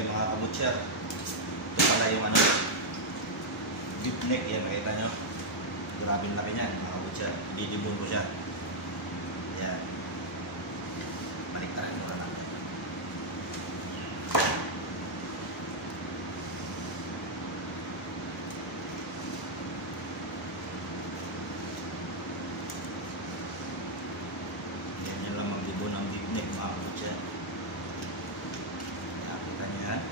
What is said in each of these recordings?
Okay mga kabutcher, ito pala yung ano, deep neck yan, nakita nyo. Grabe laki niyan mga kabutcher, didibon ko siya. Yan. Baliktaran mo na lang. Yan lang magdibon ng deep neck mga kabutcher. Nakita nyo yan.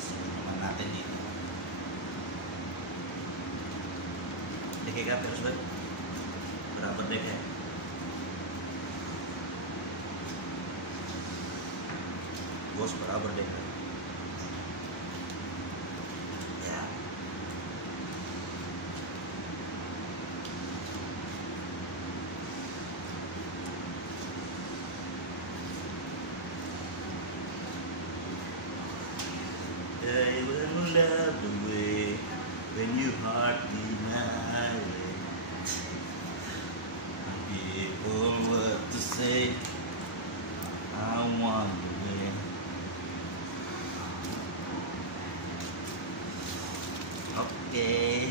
Sige naman natin dito. Deke ka pero sulit. Berapa dek ya? Bos berapa dek? Ya. I will love the way when you heart deny it. People what to say, I want the way. Okay.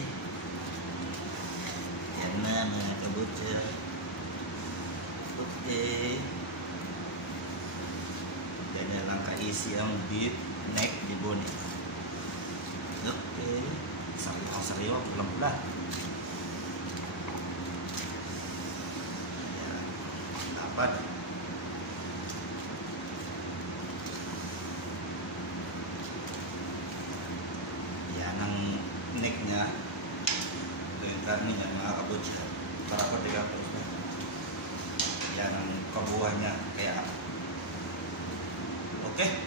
Yan na mga kabutcher. Okay. Ganyan lang ka-easy ang deep neck dibon. Okay. Sariwa, pulang-pula. Dapat. Yan ang neck niya. Ito yung karne niya mga kabutcher. Para ko tiga po. Yan ang kabuuan niya. Kaya okay.